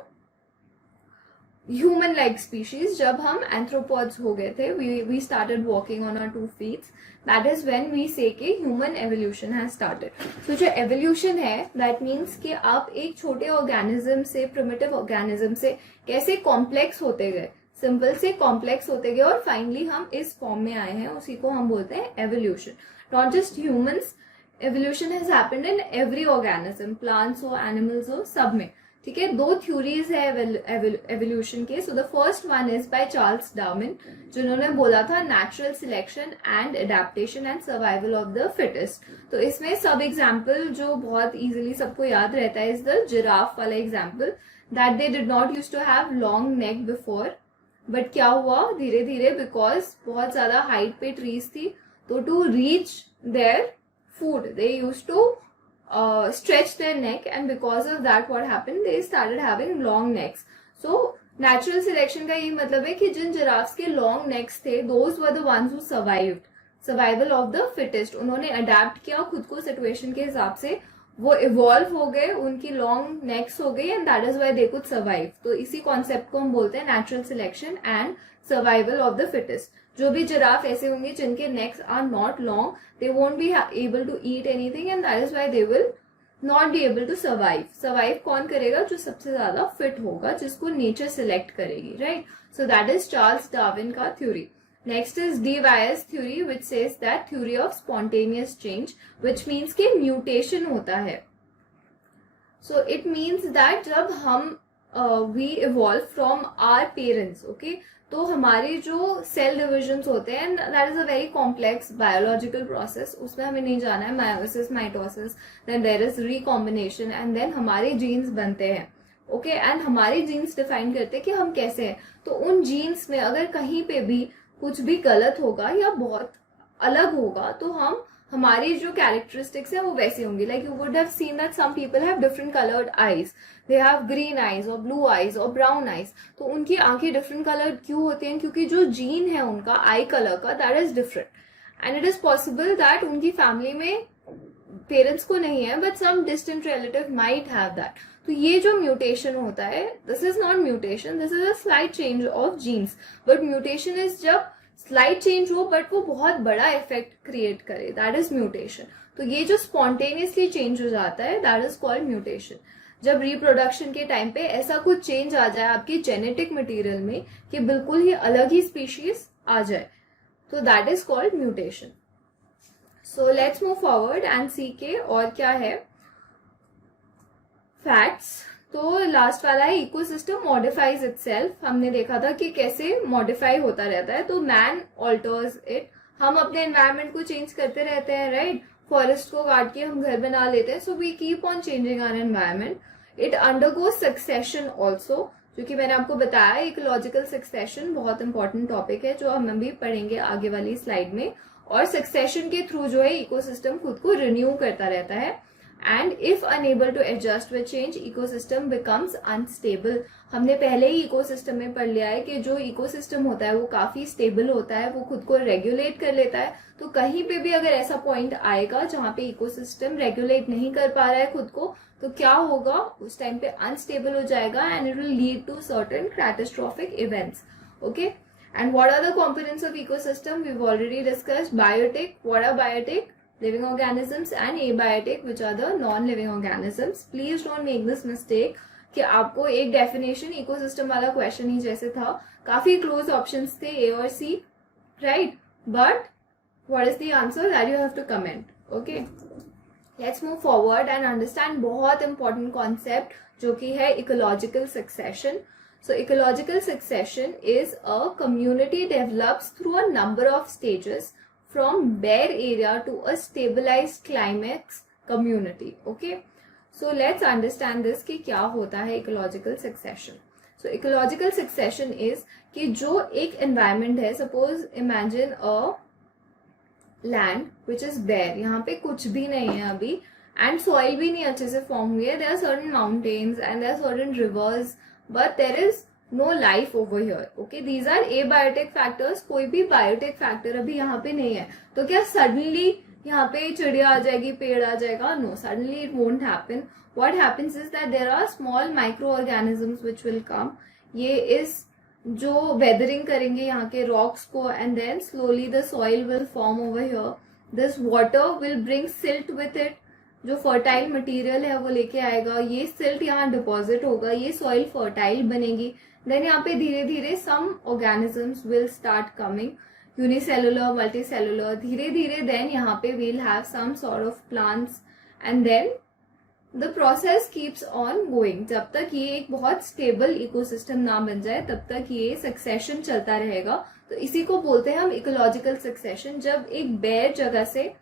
human like species. जब हम anthropods हो गए थे, we started walking on our 2 feet. That is when we say कि human evolution has started. So जो evolution है, that means कि आप एक छोटे organism से, primitive organism से कैसे complex होते गए, सिंपल से कॉम्प्लेक्स होते गए और फाइनली हम इस फॉर्म में आए हैं, उसी को हम बोलते हैं evolution. Not just humans, evolution has happened in every organism, plants हो, एनिमल्स हो, सब में. ठीक है, 2 थ्योरीज है एवोल्यूशन के. So the first one is by Charles Darwin, जिन्होंने बोला था natural selection and adaptation and survival of the fittest. तो इसमें सब एग्जाम्पल जो बहुत इजीली सबको याद रहता है इज द जिराफ वाला example, that they did not use to have long neck before. But क्या हुआ, धीरे धीरे बिकॉज बहुत ज्यादा हाइट पे ट्रीज थी, तो to reach their food they use to stretch their neck, and because of that what happened, they started having long necks. So natural selection का ये मतलब है कि जिन जिराफ्स के लॉन्ग नेक्स थे, those were the ones who survived, survival of the fittest. उन्होंने adapt किया खुद को सिचुएशन के हिसाब से, वो इवॉल्व हो गए, उनकी लॉन्ग नेक्स हो गई, and that is why they could survive. तो इसी कॉन्सेप्ट को हम बोलते हैं natural selection and survival of the fittest. जो भी जिराफ ऐसे होंगे जिनके necks are not long, they won't be able to eat anything, and that is why they will not be able to survive. Survive कौन करेगा? जो सबसे ज्यादा फिट होगा, जिसको नेचर सिलेक्ट करेगी, right. So that is Charles Darwin का theory. Next is De Vries theory, which says that theory of spontaneous change, which means कि mutation होता है. So it means that जब हम we evolve from our parents, okay, तो हमारे जो cell divisions होते हैं, that is a very complex biological process, उसमें हमें नहीं जाना है. Meiosis, mitosis, then there is recombination, and then हमारे जीन्स बनते हैं. ओके, एंड हमारे जीन्स डिफाइन करते हैं कि हम कैसे हैं. तो उन जीन्स में अगर कहीं पे भी कुछ भी गलत होगा या बहुत अलग होगा, तो हम हमारी जो कैरेक्टरिस्टिक्स है वो वैसे होंगी. Like you would have seen that some people have different coloured eyes, they have green eyes और ब्लू आईज और ब्राउन आईज. तो उनकी आंखें डिफरेंट कलर्ड क्यों होती हैं? क्योंकि जो जीन है उनका आई कलर का, that is different, and it is possible that उनकी फैमिली में पेरेंट्स को नहीं है, but some distant relative might have that. तो ये जो म्यूटेशन होता है, this is not mutation, this is a slight change of genes. But mutation is जब स्लाइट चेंज हो बट वो बहुत बड़ा इफेक्ट क्रिएट करे, दैट इज म्यूटेशन. तो ये जो स्पॉन्टेनियसली चेंज हो जाता है, दैट इज कॉल्ड म्यूटेशन. जब रिप्रोडक्शन के टाइम पे ऐसा कुछ चेंज आ जाए आपकी जेनेटिक मटेरियल में कि बिल्कुल ही अलग ही स्पीशीज आ जाए, तो that is called mutation. So let's move forward and see के और क्या है फैक्ट्स. तो लास्ट वाला है इकोसिस्टम मॉडिफाइज इटसेल्फ. हमने देखा था कि कैसे मॉडिफाई होता रहता है. तो मैन ऑल्टर्स इट. हम अपने एनवायरमेंट को चेंज करते रहते हैं, राइट. फॉरेस्ट को काट के हम घर बना लेते हैं. So we keep on changing our environment. It undergoes succession also, जो कि मैंने आपको बताया इकोलॉजिकल सक्सेशन बहुत इंपॉर्टेंट टॉपिक है जो हम अभी पढ़ेंगे आगे वाली स्लाइड में. और सक्सेशन के थ्रू जो है इकोसिस्टम खुद को रिन्यू करता रहता है. And if unable to adjust with change ecosystem becomes unstable. हमने पहले ही इकोसिस्टम में पढ़ लिया है कि जो इकोसिस्टम होता है वो काफी स्टेबल होता है, वो खुद को रेगुलेट कर लेता है. तो कहीं पे भी अगर ऐसा पॉइंट आएगा जहां पे इकोसिस्टम रेगुलेट नहीं कर पा रहा है खुद को, तो क्या होगा, उस टाइम पे अनस्टेबल हो जाएगा and it will lead to certain catastrophic events. Okay. And what are the components of ecosystem? We've already discussed biotic. What are biotic? Living organisms, and abiotic, which are the non-living organisms. Please don't make this mistake कि आपको एक definition ecosystem वाला question ही जैसे था, काफी close options थे A और C, right. But what is the answer that you have to comment. Okay, let's move forward and understand बहुत इंपॉर्टेंट कॉन्सेप्ट जो कि है ecological succession. So ecological succession is a community develops through a number of stages from bare area to a stabilized climax community. Okay. So let's understand this कि क्या होता है ecological succession. So ecological succession is कि जो एक environment है, suppose imagine a land which is bare, यहाँ पे कुछ भी नहीं है अभी and soil भी नहीं अच्छे से form हुई है. There are certain mountains and there are certain rivers, but there is no life over here. Okay, these are abiotic factors. कोई भी biotic factor अभी यहाँ पे नहीं है. तो क्या suddenly यहाँ पे चिड़िया आ जाएगी, पेड़ आ जाएगा? No, suddenly it won't happen. What happens is that there are small microorganisms which will come. ये इस जो weathering करेंगे यहाँ के rocks को, and then slowly the soil will form over here. This water will bring silt with it. जो fertile material है वो लेके आएगा. ये सिल्ट यहाँ डिपॉजिट होगा, ये सॉइल फर्टाइल बनेगी. देन यहाँ पे धीरे धीरे some organisms will start coming, unicellular, multicellular, धीरे धीरे. देन यहाँ पे we'll have some sort of plants and then the process keeps on going. जब तक ये एक बहुत स्टेबल इकोसिस्टम ना बन जाए तब तक ये सक्सेशन चलता रहेगा. तो इसी को बोलते हैं हम इकोलॉजिकल सक्सेशन. जब एक बेयर जगह से,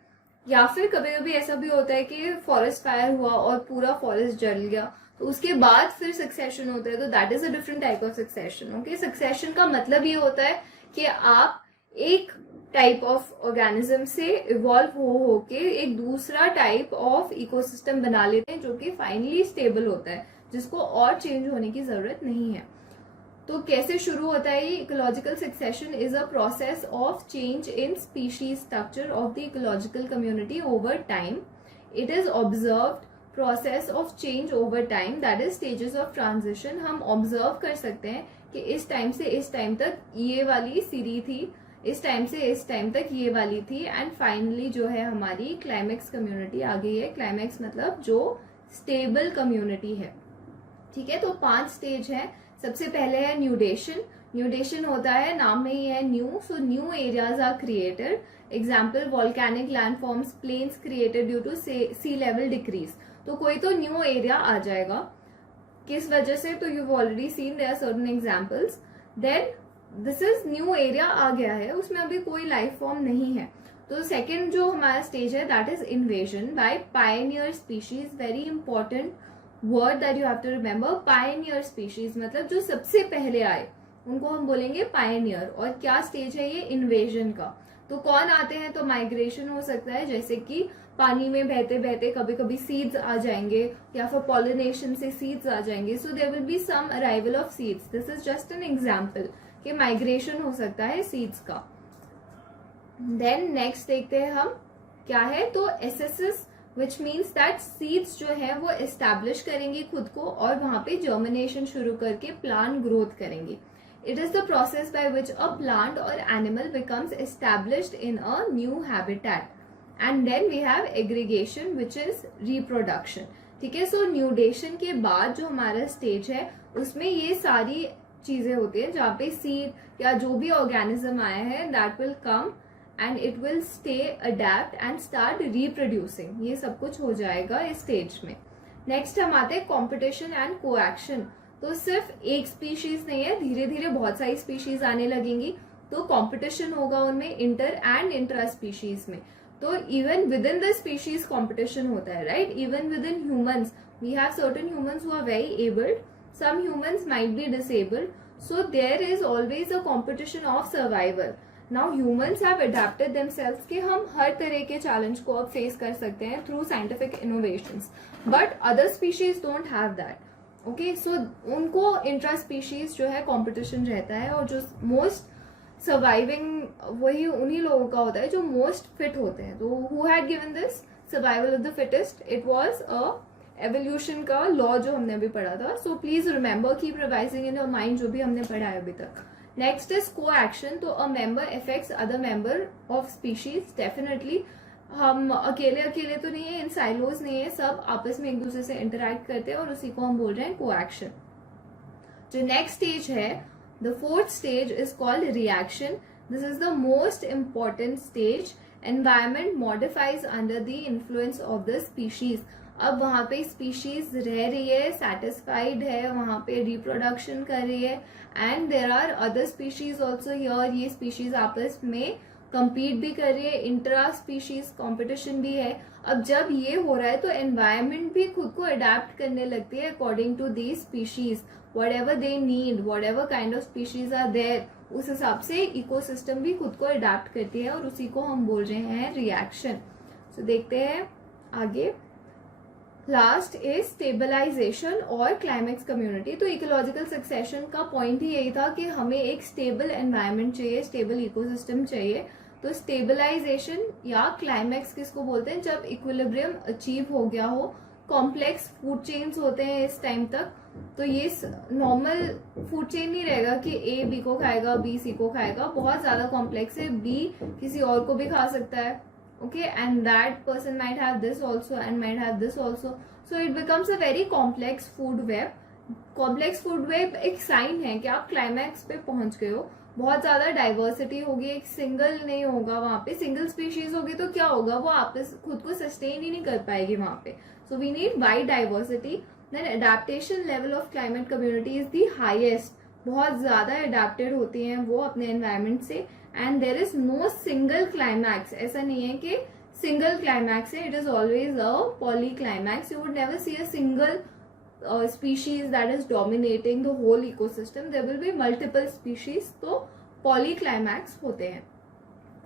या फिर कभी कभी ऐसा भी होता है कि फॉरेस्ट फायर हुआ और पूरा फॉरेस्ट जल गया, तो उसके बाद फिर सक्सेशन होता है, तो that is a different type of succession. Okay, succession का मतलब ये होता है कि आप एक टाइप ऑफ ऑर्गेनिज्म से इवॉल्व होके एक दूसरा टाइप ऑफ इकोसिस्टम बना लेते हैं जो कि फाइनली स्टेबल होता है, जिसको और चेंज होने की जरूरत नहीं है. तो कैसे शुरू होता है ये ecological succession? Is a process of change in species structure of the ecological community over time. It is observed process of change over time, that is stages of transition. हम ऑब्जर्व कर सकते हैं कि इस टाइम से इस time तक ये वाली सीरी थी, इस टाइम से इस टाइम तक ये वाली थी, एंड फाइनली जो है हमारी क्लाइमेक्स कम्युनिटी आ गई है. क्लाइमेक्स मतलब जो स्टेबल कम्युनिटी है. ठीक है, तो 5 स्टेज है. सबसे पहले है न्यूडेशन. न्यूडेशन होता है, नाम में ही है new. So new areas are created. Example volcanic landforms, plains created due to sea level decrease. तो कोई तो न्यू एरिया आ जाएगा. किस वजह से? तो you already seen there are certain examples. Then this is new area आ गया है, उसमें अभी कोई लाइफ फॉर्म नहीं है. तो सेकेंड जो हमारा स्टेज है that is invasion by pioneer species. Very important word that you have to remember. Pioneer species मतलब जो सबसे पहले आए उनको हम बोलेंगे पायनियर. और क्या स्टेज है ये? इन्वेजन का. तो कौन आते हैं? तो माइग्रेशन हो सकता है, जैसे कि पानी में बहते बहते कभी कभी सीड्स आ जाएंगे, या फिर पॉलिनेशन से सीड्स आ जाएंगे. So there will be some arrival of seeds. This is just an example कि माइग्रेशन हो सकता है सीड्स का. देन नेक्स्ट देखते हैं हम क्या है. तो एसेसिस विच मीन्स दैट सीड्स जो है वो एस्टैब्लिश करेंगी खुद को और वहां पे जर्मिनेशन शुरू करके प्लांट ग्रोथ करेंगी. It is the process by which a plant or animal becomes established in a new habitat. And then we have aggregation, which is reproduction. ठीक है। सो न्यूडेशन के बाद जो हमारा स्टेज है उसमें ये सारी चीजें होती हैं, जहाँ पे सीड या जो भी ऑर्गेनिज्म आया है that will come and it will stay adapt and start reproducing. ये सब कुछ हो जाएगा इस स्टेज में। नेक्स्ट हम आते हैं कॉम्पिटिशन एंड कोएक्शन। तो सिर्फ एक स्पीशीज नहीं है, धीरे धीरे बहुत सारी स्पीशीज आने लगेंगी, तो कॉम्पिटिशन होगा उनमें इंटर एंड इंट्रा स्पीशीज में। तो even within the species competition होता है, right. Even within humans we have certain humans who are very abled, some humans might be disabled, so there is always a competition of survival. Now humans have adapted themselves कि हम हर तरह के challenge को अब face कर सकते हैं through scientific innovations, but other species don't have that. Okay, so उनको इंट्रा स्पीशीज जो है कंपटीशन रहता है, और जो मोस्ट सर्वाइविंग वही उन्हीं लोगों का होता है जो मोस्ट फिट होते हैं। तो who had given this survival of the fittest? It was a evolution का लॉ जो हमने अभी पढ़ा था। So please remember, keep revising in your mind जो भी हमने पढ़ा है अभी तक। नेक्स्ट इज को एक्शन। तो a member effects other member of species. Definitely हम अकेले अकेले तो नहीं है, इन साइलोज नहीं है, सब आपस में एक दूसरे से इंटरेक्ट करते हैं और उसी को हम बोल रहे हैं को एक्शन। जो नेक्स्ट स्टेज है, the fourth stage is called reaction. This is the most important stage. Environment modifies under the influence of the species. अब वहां पे स्पीशीज रह रही है, सेटिस्फाइड है, वहां पे रिप्रोडक्शन कर रही है, and there are other species also here. ये स्पीशीज आपस में compete भी कर रही है, इंट्रा स्पीशीज कॉम्पिटिशन भी है। अब जब ये हो रहा है तो एनवायरमेंट भी खुद को अडेप्ट करने लगती है according to the species, whatever they need, whatever kind of species are there, उस हिसाब से इकोसिस्टम भी खुद को अडेप्ट करती है, और उसी को हम बोल रहे हैं रिएक्शन। सो देखते हैं आगे। लास्ट इज स्टेबलाइजेशन और क्लाइमेक्स कम्युनिटी। तो इकोलॉजिकल सक्सेशन का पॉइंट ही यही था कि हमें एक स्टेबल एनवायरनमेंट चाहिए, स्टेबल इकोसिस्टम चाहिए। तो स्टेबलाइजेशन या क्लाइमेक्स किसको बोलते हैं? जब इक्विलिब्रियम अचीव हो गया हो। कॉम्प्लेक्स फूड चेन्स होते हैं इस टाइम तक, तो ये नॉर्मल फूड चेन नहीं रहेगा कि ए बी को खाएगा, बी सी को खाएगा। बहुत ज्यादा कॉम्प्लेक्स है, बी किसी और को भी खा सकता है, okay, and that person might have this also and might have this also, so it becomes a very complex food web। complex food web एक साइन है कि आप क्लाइमैक्स पे पहुंच गए हो। बहुत ज्यादा डाइवर्सिटी होगी, एक सिंगल नहीं होगा वहां पे, सिंगल स्पीशीज होगी तो क्या होगा, वो आपस खुद को सस्टेन ही नहीं कर पाएगी वहां पे। So we need wide diversity. Then adaptation level of climate community is the highest. बहुत ज्यादा अडेप्टेड होती हैं वो अपने एनवायरमेंट से, and there is no single climax. ऐसा नहीं है कि सिंगल क्लाइमैक्स है, it is always a poly climax. You would never see a single species that is dominating the whole ecosystem. There will be multiple species, तो polyclimax होते हैं।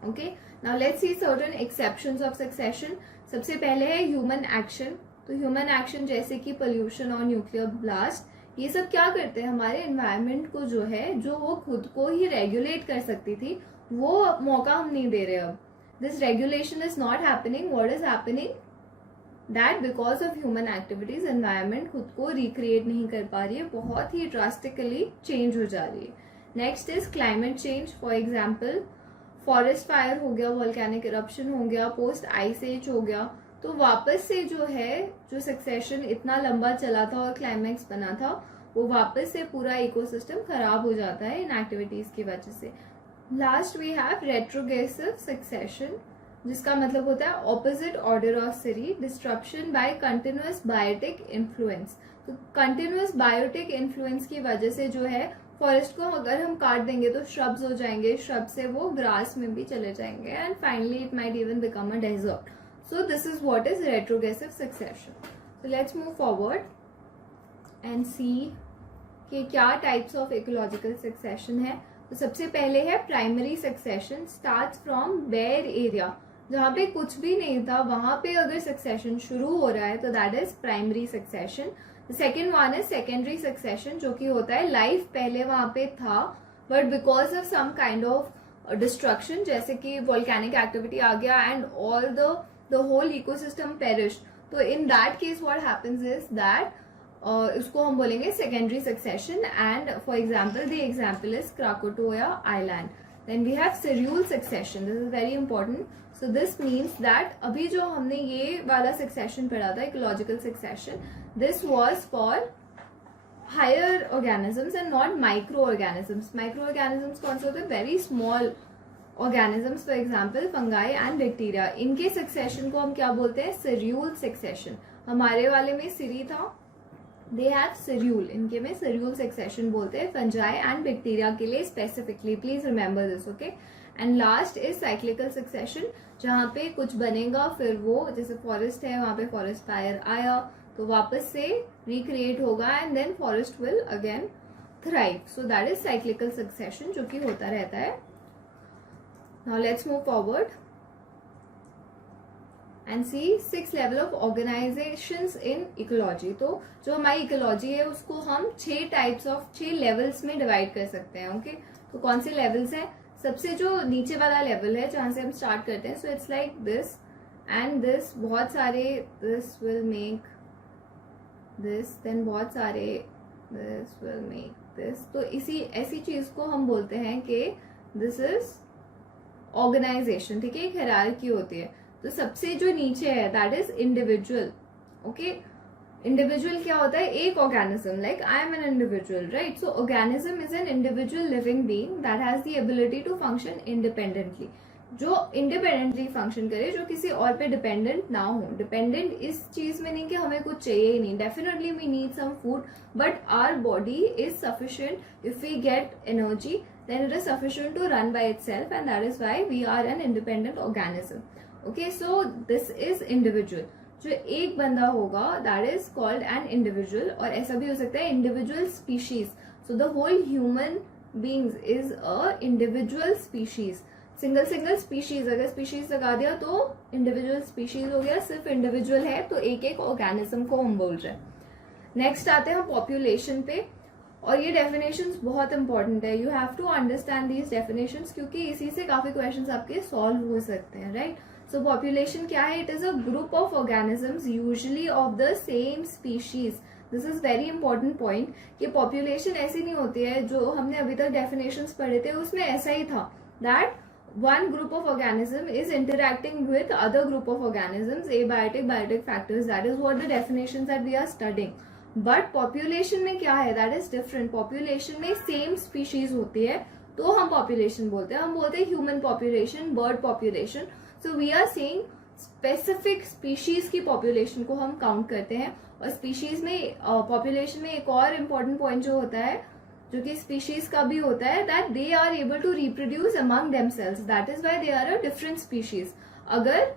Okay, now let's see certain exceptions of succession. सबसे पहले है human action। तो human action जैसे कि pollution और nuclear blast, ये सब क्या करते हैं, हमारे environment को जो है, जो वो खुद को ही regulate कर सकती थी, वो मौका हम नहीं दे रहे अब। This regulation is not happening. What is happening? That because of human activities environment खुद को recreate नहीं कर पा रही है, बहुत ही drastically change हो जा रही है। Next is climate change. For example, forest fire हो गया, volcanic eruption हो गया, post ice age हो गया, तो वापस से जो है, जो succession इतना लंबा चला था और climax बना था, वो वापस से पूरा ecosystem खराब हो जाता है इन activities की वजह से। Last we have retrogressive succession, जिसका मतलब होता है opposite order of series, disruption by continuous biotic influence. तो कंटिन्यूअस बायोटिक इन्फ्लुएंस की वजह से जो है, फॉरेस्ट को अगर हम काट देंगे तो श्रब्स हो जाएंगे, श्रब से वो ग्रास में भी चले जाएंगे, and finally it might even become a desert. So this is what is retrogressive succession. So let's move forward and see कि क्या टाइप्स ऑफ इकोलॉजिकल सक्सेशन है। तो सबसे पहले है primary succession, starts from bare area, जहाँ पे कुछ भी नहीं था वहां पे अगर सक्सेशन शुरू हो रहा है तो that is primary succession. Second one is secondary succession, जो कि होता है लाइफ पहले वहां पे था but because of some kind of destruction, जैसे कि वोल्केनिक एक्टिविटी आ गया and all the whole ecosystem perish. तो in that case what happens is that इसको हम बोलेंगे secondary succession, and for example the example is Krakatoa island. Then we have serial succession. This is very important. So this means that अभी जो हमने ये वाला succession पढ़ा था ecological succession, this was for higher organisms and not microorganisms. Microorganisms कौन से होते हैं? Very small organisms, for example fungi and bacteria. इनके सक्सेशन को हम क्या बोलते हैं? Seral succession. हमारे वाले में सीरी था, दे हैव सेर्यूल, इनके में सेर्यूल सक्सेशन बोलते हैं फंजाई एंड बैक्टीरिया के लिए specifically. Please remember this, okay. And last is cyclical succession, जहाँ पे कुछ बनेगा फिर वो, जैसे फॉरेस्ट है वहां पे फॉरेस्ट फायर आया तो वापस से रिक्रिएट होगा and then forest will again thrive. So that is cyclical succession जो कि होता रहता है. Now let's move forward and see 6 level of organisations in ecology. तो जो हमारी इकोलॉजी है उसको हम 6 लेवल्स में डिवाइड कर सकते हैं, ओके. तो कौन से लेवल्स हैं? सबसे जो नीचे वाला लेवल है जहां से हम स्टार्ट करते हैं, so it's like this and this, बहुत सारे this will make this, then बहुत सारे दिस विल मेक दिस. तो इसी ऐसी चीज को हम बोलते हैं कि दिस इज ऑर्गेनाइजेशन, ठीक है. एक हायरार्की होती है. तो सबसे जो नीचे है that is individual, okay. Individual क्या होता है? एक organism, like I am an individual, right. So organism is an individual living being that has the ability to function independently. जो इंडिपेंडेंटली फंक्शन करे, जो किसी और पे डिपेंडेंट ना हो. डिपेंडेंट इस चीज में नहीं कि हमें कुछ चाहिए ही नहीं, definitely we need some food, but our body is sufficient. If we get energy then it is sufficient to run by itself, and that is why we are an independent organism. Okay, so this is individual. जो एक बंदा होगा that is called an individual, और ऐसा भी हो सकता है individual species. So the whole human beings is a individual species. Single species, अगर species लगा दिया तो individual species हो गया. सिर्फ individual है तो एक एक organism को हम बोल रहे हैं. नेक्स्ट आते हैं population पे, और ये डेफिनेशंस बहुत इंपॉर्टेंट है. You have to understand these definitions, क्योंकि इसी से काफी क्वेश्चंस आपके सॉल्व हो सकते हैं, राइट. सो पॉपुलेशन क्या है? It is a group of organisms usually of the same species. This is very important point कि पॉपुलेशन ऐसी नहीं होती है. जो हमने अभी तक डेफिनेशंस पढ़े थे उसमें ऐसा ही था that one group of organism is interacting with other group of organisms, abiotic, biotic factors. That is what the definitions that we are studying. But population में क्या है? That is different. पॉपुलेशन में same species होती है तो हम population बोलते हैं. हम बोलते हैं human population, bird population. So we are saying specific species की पॉपुलेशन को हम काउंट करते हैं. और स्पीशीज में पॉपुलेशन में एक और इम्पोर्टेंट पॉइंट जो होता है, जो कि स्पीशीज का भी होता है, that they are able to reproduce among themselves. That is why they are a different species. अगर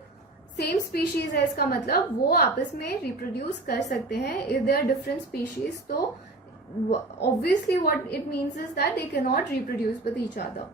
सेम स्पीशीज है इसका मतलब वो आपस में रिप्रोड्यूस कर सकते हैं. If they are different species तो obviously what it means is that they can not reproduce with each other.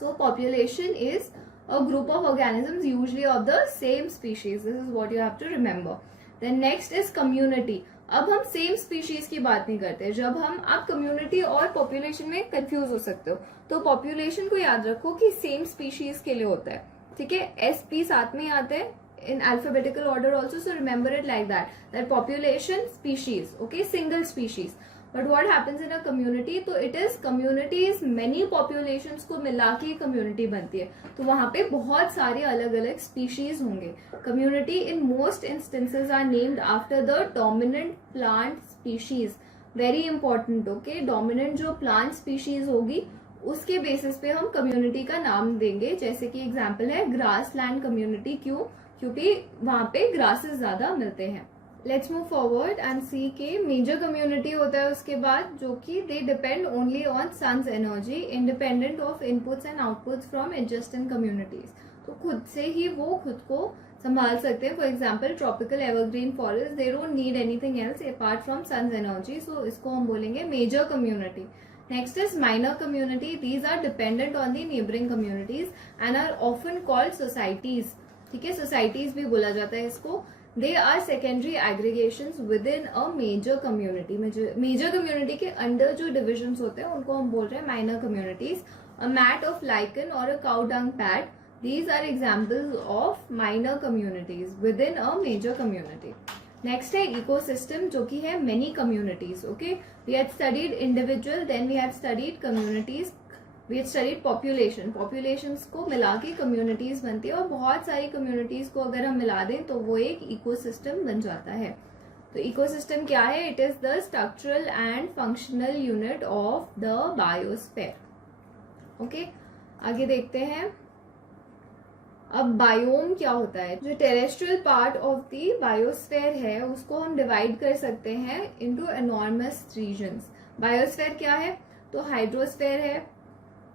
So population is a group of organisms usually of the same species. This is what you have to remember. Then next is community. अब हम same species की बात नहीं करते. जब हम, आप community और पॉपुलेशन में कंफ्यूज हो सकते हो. तो पॉपुलेशन को याद रखो कि सेम स्पीशीज के लिए होता है, ठीक है. SP साथ में आते हैं in alphabetical order also, so remember it like that population, species, okay, single species. But what happens in a community? तो it is communities, many populations को मिला के community बनती है. तो वहां पे बहुत सारे अलग अलग species होंगे. Community in most instances are named after the dominant plant species. Very important, okay. Dominant जो plant species होगी उसके बेसिस पे हम कम्युनिटी का नाम देंगे. जैसे कि एग्जाम्पल है ग्रास लैंड कम्युनिटी. क्यों? क्योंकि वहां पे ग्रासेस ज्यादा मिलते हैं. Let's move forward and see के मेजर कम्युनिटी होता है उसके बाद, जो कि they depend only on sun's energy, independent of inputs and outputs from adjacent communities. तो खुद से ही वो खुद को संभाल सकते हैं. For example tropical evergreen forest, they don't need anything else apart from sun's energy. So इसको हम बोलेंगे major community. Next is minor community. These are dependent on the neighboring communities and are often called societies. ठीक है, societies भी बोला जाता है इसको. They are secondary aggregations within a major community. Major community के अंडर जो divisions होते हैं उनको हम बोल रहे हैं minor communities. A mat of lichen or a cow dung pad. These are examples of minor communities within a major community. Next है इकोसिस्टम, जो कि है many communities. Okay, we had studied individual, then we had studied communities. We studied population, populations को मिला के communities बनती है और बहुत सारी कम्युनिटीज को अगर हम मिला दें तो वो एक इकोसिस्टम बन जाता है। तो इकोसिस्टम क्या है? It is the structural and functional unit of the biosphere. Okay, आगे देखते हैं। अब बायोम क्या होता है? जो terrestrial part of the biosphere है उसको हम डिवाइड कर सकते हैं इनटू एनॉर्मस रीजन्स। बायोस्फीयर क्या है? तो हाइड्रोस्फीयर है,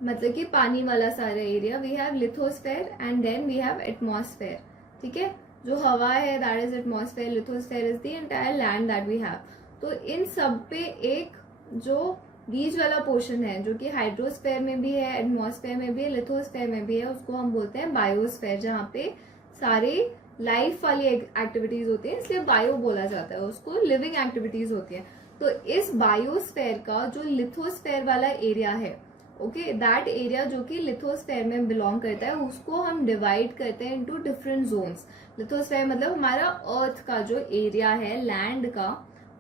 मतलब कि पानी वाला सारा area, we have lithosphere and then we have atmosphere. ठीक है, जो हवा है that is atmosphere, lithosphere is the entire land that we have. तो इन सब पे एक जो बीच वाला पोर्शन है जो कि हाइड्रोस्फेयर में भी है, एटमॉस्फेयर में भी है, लिथोस्फेयर में भी है, उसको हम बोलते हैं बायोस्फेयर, जहाँ पे सारे लाइफ वाली एक्टिविटीज होती है, इसलिए बायो बोला जाता है उसको, लिविंग एक्टिविटीज होती है। तो इस बायोस्फेयर का जो लिथोस्फेयर वाला एरिया है, ओके, दैट एरिया जो कि लिथोस्फेयर में बिलोंग करता है, उसको हम डिवाइड करते हैं इनटू डिफरेंट जोन्स। लिथोस्फेयर मतलब हमारा अर्थ का जो एरिया है लैंड का,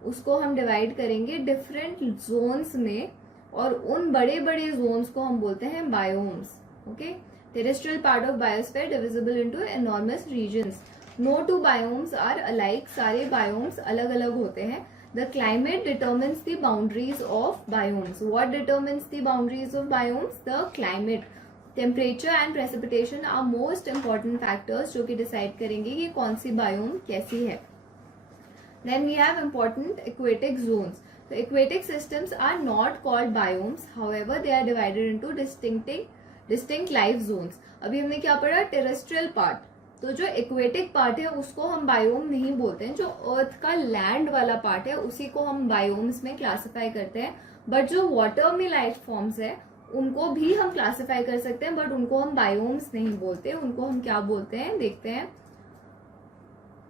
उसको हम डिवाइड करेंगे डिफरेंट जोन्स में, और उन बड़े बड़े जोन्स को हम बोलते हैं biomes. Okay, terrestrial part of biosphere divisible into enormous regions. No two biomes are alike, सारे बायोम्स अलग अलग होते हैं। The climate determines the boundaries of biomes. What determines the boundaries of biomes? The climate. Temperature and precipitation are most important factors जो कि decide करेंगे कि कौन सी biome कैसी है. Then we have important aquatic zones. So aquatic systems are not called biomes. However, they are divided into distinct life zones. अभी हमने क्या पढ़ा? Terrestrial part. तो जो एक्वेटिक पार्ट है उसको हम बायोम नहीं बोलते हैं, जो अर्थ का लैंड वाला पार्ट है उसी को हम बायोम्स में क्लासिफाई करते हैं। बट जो वाटर में लाइफ फॉर्म्स है उनको भी हम क्लासिफाई कर सकते हैं, बट उनको हम बायोम्स नहीं बोलते, उनको हम क्या बोलते हैं देखते हैं।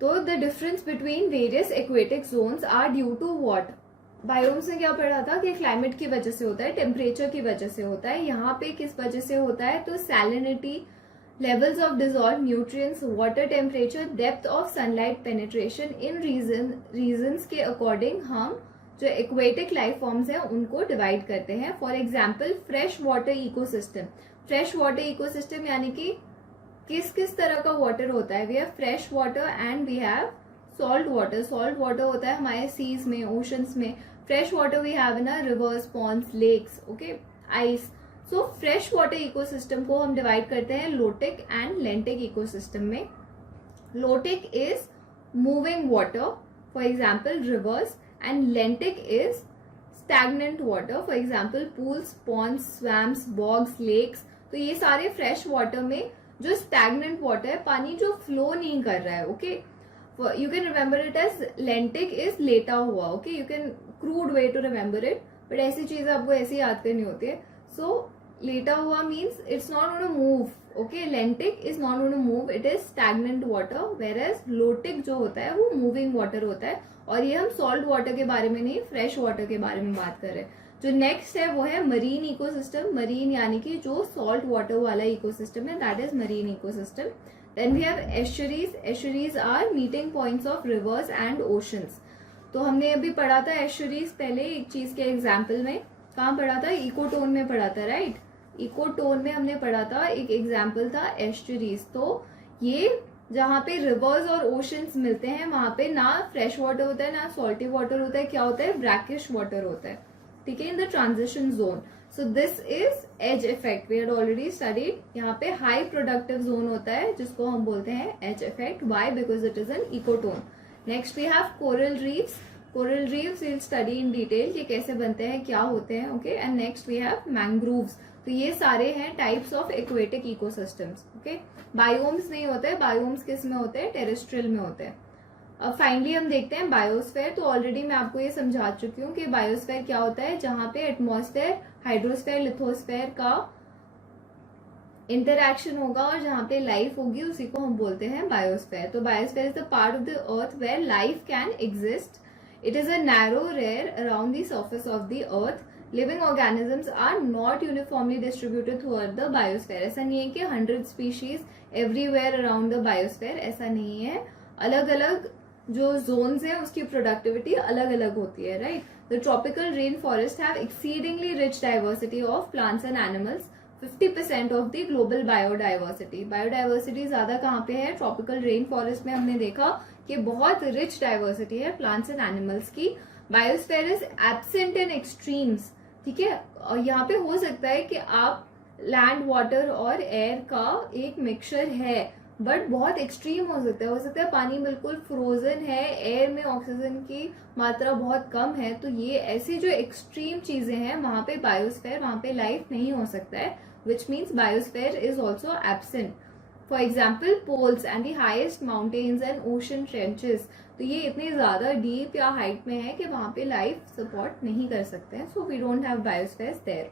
तो the difference between various aquatic zones are due to what? Biomes में क्या पढ़ा था कि क्लाइमेट की वजह से होता है, टेम्परेचर की वजह से होता है। यहाँ पे किस वजह से होता है? तो salinity, levels of dissolved nutrients, water temperature, depth of sunlight penetration, in reasons के अकॉर्डिंग हम जो एक्वेटिक लाइफ फॉर्म्स हैं उनको डिवाइड करते हैं। For example fresh water ecosystem. Fresh water ecosystem यानी कि किस किस तरह का वाटर होता है? We have fresh water and we have salt water. Salt water होता है हमारे सीज में, ओशंस में। Fresh water we have in rivers, ponds, lakes, okay, ice. So fresh water ecosystem को हम डिवाइड करते हैं लोटिक एंड लेंटिक इकोसिस्टम में। Lotic is moving water, for example reverse, and lentic is stagnant water, for example pools, ponds, swamps, bogs, lakes. तो ये सारे fresh water में जो स्टैग्नेंट वाटर है, पानी जो फ्लो नहीं कर रहा है, okay, you can remember it as lentic is लेटा हुआ, okay, you can crude way to remember it, but ऐसी चीजें आपको ऐसे याद करनी होती है। सो लेटा हुआ means it's not gonna move, okay, lentic is not gonna move, it is stagnant water, whereas lotic जो होता है वो मूविंग वाटर होता है। और ये हम सॉल्ट वाटर के बारे में नहीं, फ्रेश वाटर के बारे में बात कर रहे हैं। जो नेक्स्ट है वो है मरीन इकोसिस्टम। मरीन यानी कि जो सॉल्ट वाटर वाला इकोसिस्टम है, that is marine ecosystem. Then we have estuaries. Estuaries are meeting points of rivers and oceans. तो हमने अभी पढ़ा था एस्चुरीज पहले एक चीज के एग्जाम्पल में, कहाँ पढ़ा था? इकोटोन में पढ़ा था, राइट? इकोटोन में हमने पढ़ा था, एक एग्जाम्पल था एस्चुरीज। तो ये जहाँ पे रिवर्स और ओशंस मिलते हैं वहां पे ना फ्रेश वाटर होता है ना सॉल्टी वाटर होता है, क्या होता है? ब्रैकिश वाटर होता है, ठीक है, in the transition zone. So this is edge effect, we had already studied. यहाँ पे हाई प्रोडक्टिव जोन होता है जिसको हम बोलते हैं edge effect. Why? Because it is an ecotone. Next we have coral reefs. Coral reefs will study in detail, ये कैसे बनते हैं, क्या होते हैं, okay. And next we have mangroves. तो ये सारे हैं types of aquatic ecosystems, okay. Biomes नहीं होते हैं, बायोम्स किस में होते हैं? टेरेस्ट्रियल में होते हैं। अब फाइनली हम देखते हैं बायोस्फीयर। तो ऑलरेडी मैं आपको ये समझा चुकी हूँ कि बायोस्फीयर क्या होता है, जहां पे एटमॉस्फेयर, हाइड्रोस्फीयर, लिथोस्फीयर का इंटरएक्शन होगा और जहां पे लाइफ होगी उसी को हम बोलते हैं बायोस्फीयर। तो biosphere is the part of the earth where life can exist. It is a narrow layer around the surface of the earth. Living organisms are not uniformly distributed throughout the biosphere. ऐसा नहीं है कि 100 species everywhere around the biosphere, ऐसा नहीं है। अलग अलग जो जोन्स है उसकी प्रोडक्टिविटी अलग अलग होती है, right? The tropical rain forest have exceedingly rich diversity of plants and animals. 50% of the global biodiversity. Biodiversity ज्यादा कहाँ पे है? ट्रॉपिकल रेन फॉरेस्ट में हमने देखा कि बहुत रिच डाइवर्सिटी है प्लांट्स एंड एनिमल्स की। Biosphere is absent in extremes, ठीक है। और यहाँ पे हो सकता है कि आप लैंड, वाटर और एयर का एक मिक्सचर है, बट बहुत एक्सट्रीम हो सकता है पानी बिल्कुल फ्रोजन है, एयर में ऑक्सीजन की मात्रा बहुत कम है। तो ये ऐसी जो एक्सट्रीम चीजें हैं वहां पे बायोस्फीयर, वहां पे लाइफ नहीं हो सकता है, which means biosphere is also absent. For example poles and the highest mountains and ocean trenches, तो ये इतने ज्यादा डीप या हाइट में है कि वहां पे लाइफ सपोर्ट नहीं कर सकते हैं, so we don't have biosphere there.